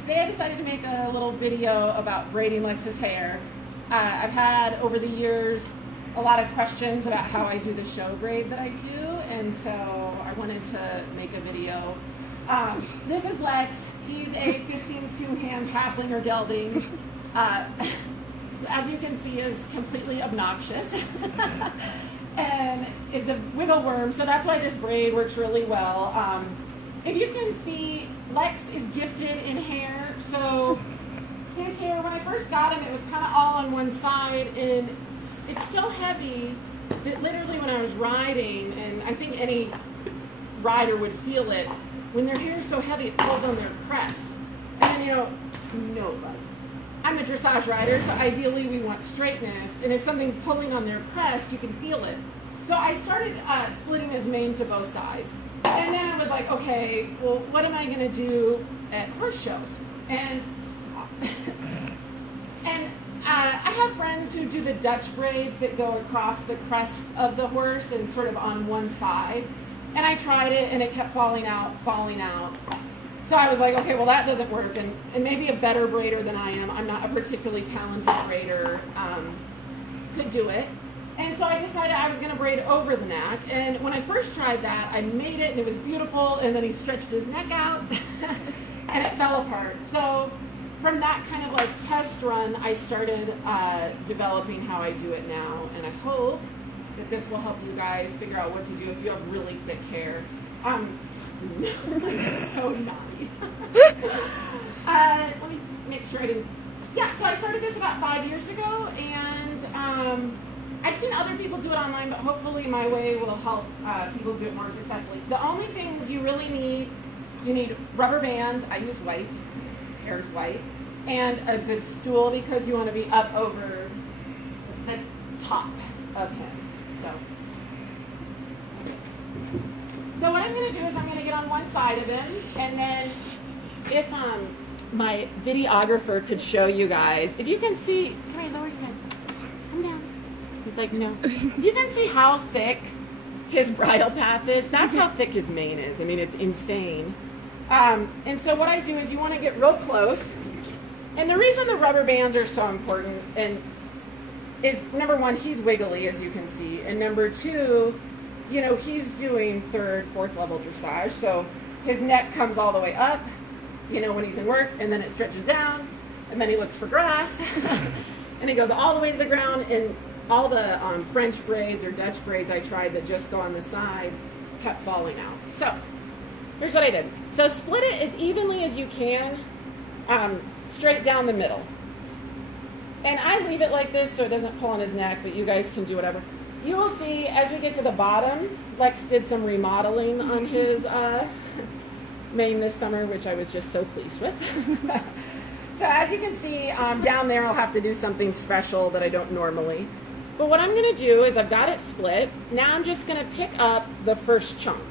Today I decided to make a little video about braiding Lex's hair. I've had over the years a lot of questions about how I do the show braid that I do, and so I wanted to make a video. This is Lex. He's a 15 two-hand halfling or gelding. As you can see, is completely obnoxious and is a wiggle worm, so that's why this braid works really well. If you can see, Lex is gifted in hair, so his hair, when I first got him, it was kind of all on one side, and it's so heavy that literally when I was riding, and I think any rider would feel it, when their hair is so heavy, it pulls on their crest. And then, nobody. I'm a dressage rider, so ideally we want straightness, and if something's pulling on their crest, you can feel it. So I started splitting his mane to both sides. And then I was like, okay, well, what am I going to do at horse shows? And I have friends who do the Dutch braids that go across the crest of the horse and sort of on one side. And I tried it, and it kept falling out. So I was like, okay, well, that doesn't work. And maybe a better braider than I am, I'm not a particularly talented braider, could do it. And so I decided I was going to braid over the neck. And when I first tried that, I made it, and it was beautiful. And then he stretched his neck out, and it fell apart. So from that kind of like test run, I started developing how I do it now. And I hope that this will help you guys figure out what to do if you have really thick hair. I'm so naughty. Let me make sure I didn't. Yeah, so I started this about 5 years ago, and I've seen other people do it online, but hopefully my way will help people do it more successfully. The only things you really need, you need rubber bands. I use white because his hair is white, and a good stool because you want to be up over the top of him. So what I'm going to do is I'm going to get on one side of him, and then if my videographer could show you guys, if you can see, come here, lower your head, come down. He's like, no. You can see how thick his bridle path is. That's how thick his mane is. I mean, it's insane. And so what I do is you want to get real close. And the reason the rubber bands are so important is, number one, he's wiggly, as you can see. And number two, he's doing third, fourth level dressage. So his neck comes all the way up, when he's in work, and then it stretches down, and then he looks for grass, and it goes all the way to the ground. And all the French braids or Dutch braids I tried that just go on the side kept falling out. So here's what I did. So split it as evenly as you can, straight down the middle. And I leave it like this so it doesn't pull on his neck, but you guys can do whatever. You will see as we get to the bottom, Lex did some remodeling on his mane this summer, which I was just so pleased with. So as you can see, down there I'll have to do something special that I don't normally. But what I'm going to do is I've got it split. Now I'm just going to pick up the first chunk.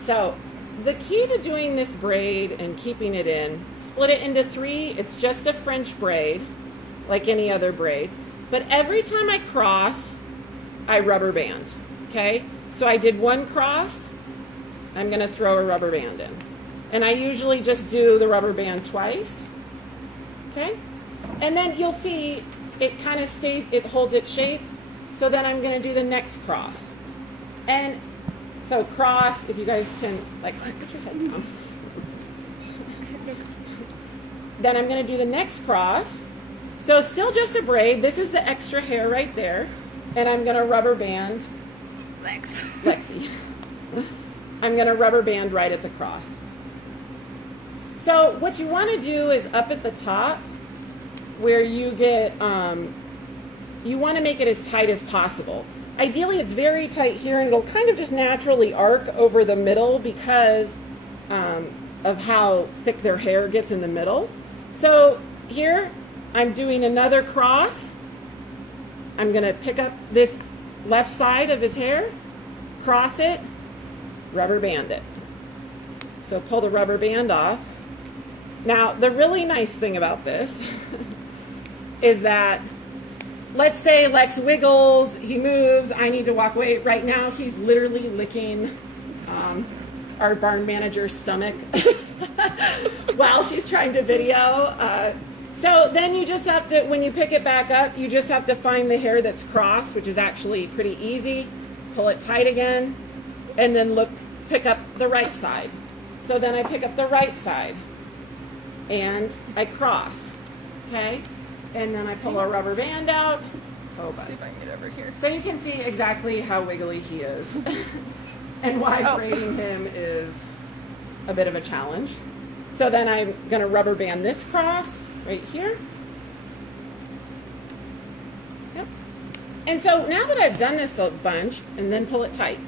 So the key to doing this braid and keeping it in, split it into 3. It's just a French braid, like any other braid. But every time I cross, I rubber band. Okay? So I did one cross. I'm going to throw a rubber band in. And I usually just do the rubber band twice. Okay? And then you'll see it kind of stays, it holds its shape. So then I'm going to do the next cross. And so cross, if you guys can, like, put your head down. Then I'm going to do the next cross. So still just a braid. This is the extra hair right there. And I'm going to rubber band Lexi. I'm going to rubber band right at the cross. So what you want to do is up at the top where you get, you want to make it as tight as possible. Ideally it's very tight here, and it'll kind of just naturally arc over the middle because of how thick their hair gets in the middle. So here I'm doing another cross. I'm going to pick up this left side of his hair, cross it, rubber band it. So pull the rubber band off. Now, the really nice thing about this is that, let's say Lex wiggles, he moves, I need to walk away. Right now, he's literally licking our barn manager's stomach while she's trying to video. So then you just have to, when you pick it back up, you just have to find the hair that's crossed, which is actually pretty easy. Pull it tight again, and then pick up the right side. So then I pick up the right side, and I cross, okay? And then I pull a rubber band out. Oh, see if I can get over here. So you can see exactly how wiggly he is and why braiding him is a bit of a challenge. So then I'm going to rubber band this cross right here. Yep. And so now that I've done this a bunch, and then pull it tight,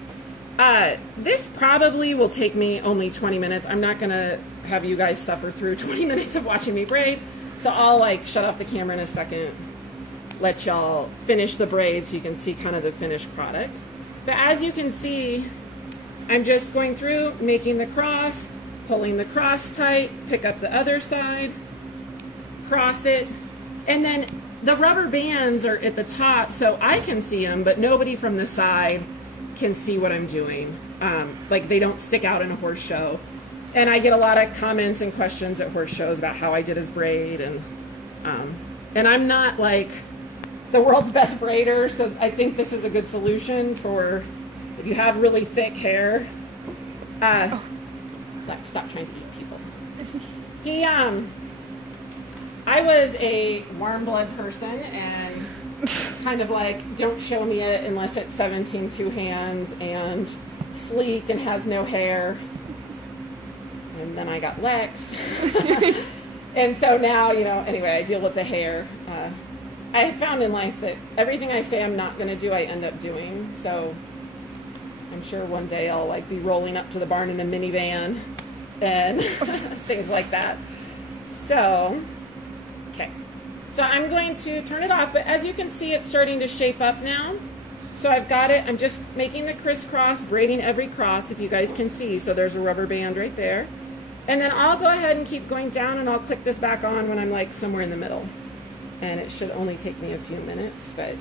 this probably will take me only 20 minutes. I'm not going to have you guys suffer through 20 minutes of watching me braid. So I'll like shut off the camera in a second, let y'all finish the braid so you can see kind of the finished product. But as you can see, I'm just going through, making the cross, pulling the cross tight, pick up the other side, cross it, and then the rubber bands are at the top so I can see them, but nobody from the side can see what I'm doing. Like they don't stick out in a horse show. And I get a lot of comments and questions at horse shows about how I did his braid, and I'm not like the world's best braider, so I think this is a good solution for if you have really thick hair. Stop trying to eat people. I was a warm blood person, and kind of like, don't show me it unless it's 17 two hands and sleek and has no hair. And then I got Lex. And so now, you know, anyway, I deal with the hair. I have found in life that everything I say I'm not going to do, I end up doing. So I'm sure one day I'll like be rolling up to the barn in a minivan and things like that. So, okay. So I'm going to turn it off, but as you can see, it's starting to shape up now. So I've got it. I'm just making the crisscross, braiding every cross, if you guys can see. So there's a rubber band right there. And then I'll go ahead and keep going down, and I'll click this back on when I'm like somewhere in the middle. And it should only take me a few minutes, but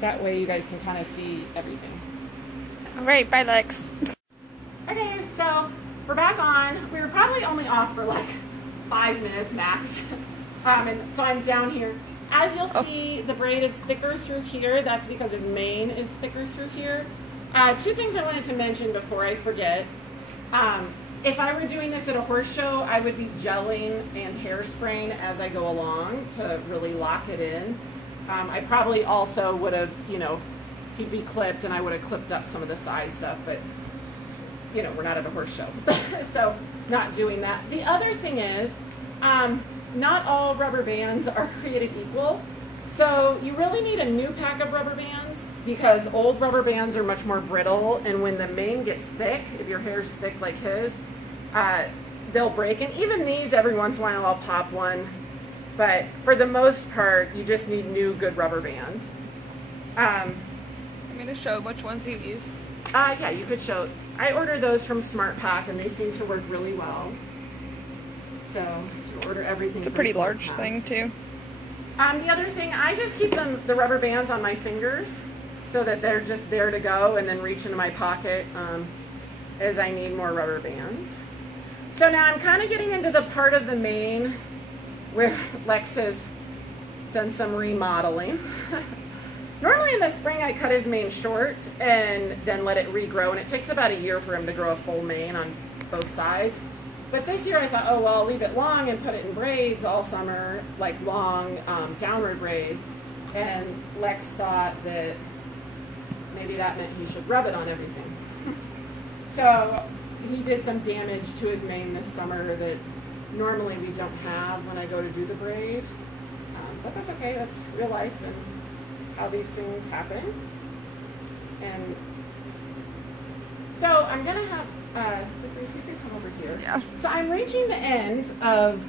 that way you guys can kind of see everything. All right, bye Lex. Okay, so we're back on. We were probably only off for like 5 minutes max. And so I'm down here. As you'll see, the braid is thicker through here. That's because his mane is thicker through here. Two things I wanted to mention before I forget. If I were doing this at a horse show, I would be gelling and hairspraying as I go along to really lock it in. I probably also would have, you know, he'd be clipped and I would have clipped up some of the side stuff, but, you know, we're not at a horse show. So not doing that. The other thing is, not all rubber bands are created equal. So you really need a new pack of rubber bands, because old rubber bands are much more brittle, and when the mane gets thick, if your hair's thick like his, they'll break. And even these, every once in a while I'll pop one, but for the most part you just need new good rubber bands. I'm going to show which ones you use. Yeah, you could show. I ordered those from Smart Pack and they seem to work really well. So you order everything. It's a pretty large thing too. The other thing, I just keep the rubber bands on my fingers so that they're just there to go, and then reach into my pocket as I need more rubber bands. So now I'm kind of getting into the part of the mane where Lex has done some remodeling. Normally in the spring I cut his mane short and then let it regrow, and it takes about a year for him to grow a full mane on both sides. But this year I thought, oh well, I'll leave it long and put it in braids all summer, like long downward braids. And Lex thought that maybe that meant he should rub it on everything. So he did some damage to his mane this summer that normally we don't have when I go to do the braid. But that's okay, that's real life and how these things happen. And so I'm gonna have, you can come over here. Yeah. So I'm reaching the end of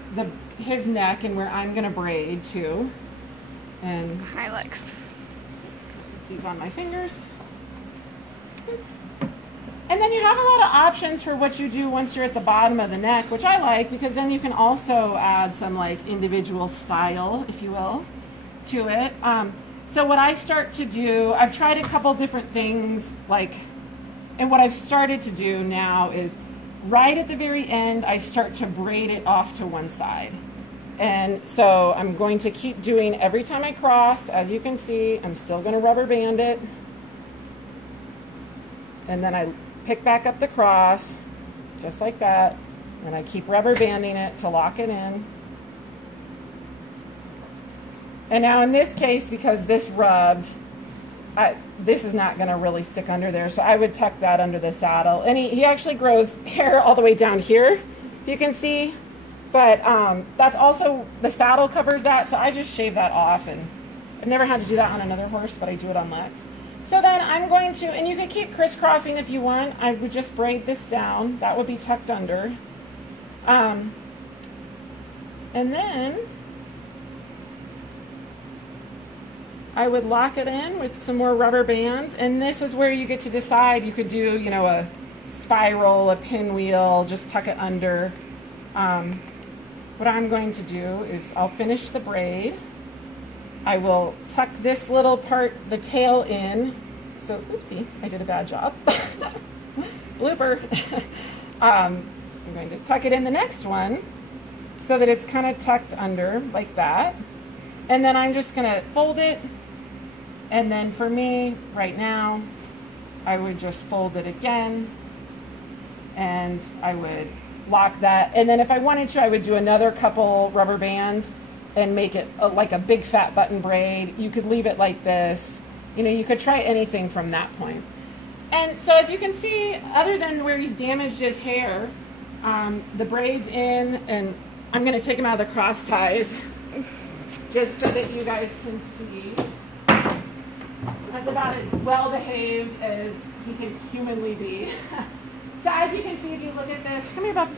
his neck and where I'm gonna braid too. And hi Lex. These on my fingers. And then you have a lot of options for what you do once you're at the bottom of the neck, which I like, because then you can also add some like individual style, if you will, to it. So what I start to do, I've tried a couple different things, like, and what I've started to do now is right at the very end, I start to braid it off to one side. And so I'm going to keep doing every time I cross. As you can see, I'm still going to rubber band it. And then I pick back up the cross, just like that. And I keep rubber banding it to lock it in. And now in this case, because this rubbed, this is not going to really stick under there. So I would tuck that under the saddle. And he actually grows hair all the way down here, if you can see. But that's also, the saddle covers that, so I just shave that off. And I've never had to do that on another horse, but I do it on Lex. So then I'm going to, and you can keep crisscrossing if you want. I would just braid this down. That would be tucked under. And then I would lock it in with some more rubber bands. And this is where you get to decide. You could do, you know, a spiral, a pinwheel, just tuck it under. What I'm going to do is I'll finish the braid. I will tuck this little part, the tail in. So, oopsie, I did a bad job. Blooper. I'm going to tuck it in the next one so that it's kind of tucked under like that. And then I'm just going to fold it. And then for me, right now, I would just fold it again. And I would lock that. And then if I wanted to, I would do another couple rubber bands and make it like a big fat button braid. You could leave it like this. You know, you could try anything from that point. And so as you can see, other than where he's damaged his hair, the braid's in, and I'm going to take him out of the cross ties just so that you guys can see. That's about as well behaved as he can humanly be. So as you can see, if you look at this, come here, bub.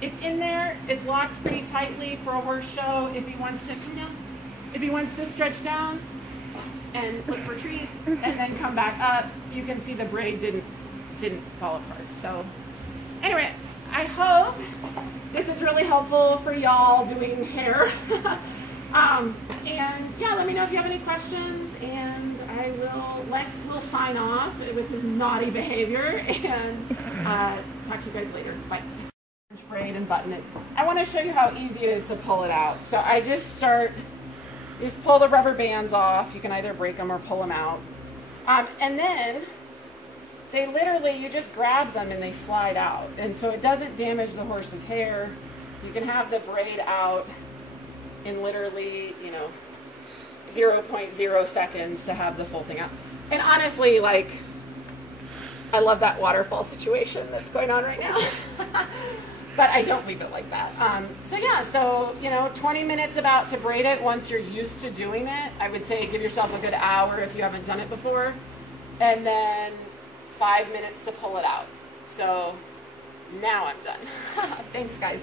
It's in there. It's locked pretty tightly for a horse show. If he wants to come down, if he wants to stretch down and look for treats and then come back up, you can see the braid didn't fall apart. So anyway, I hope this is really helpful for y'all doing hair. And yeah, let me know if you have any questions, and Lex will sign off with his naughty behavior, and talk to you guys later. Bye. Braid and button it. I want to show you how easy it is to pull it out. So I just pull the rubber bands off. You can either break them or pull them out. And then they literally, you just grab them and they slide out. And so it doesn't damage the horse's hair. You can have the braid out in literally, you know, 0.0 seconds to have the full thing out. And honestly, like, I love that waterfall situation that's going on right now. But I don't leave it like that. So yeah, so, you know, 20 minutes about to braid it once you're used to doing it. I would say give yourself a good hour if you haven't done it before. And then 5 minutes to pull it out. So now I'm done. Thanks, guys.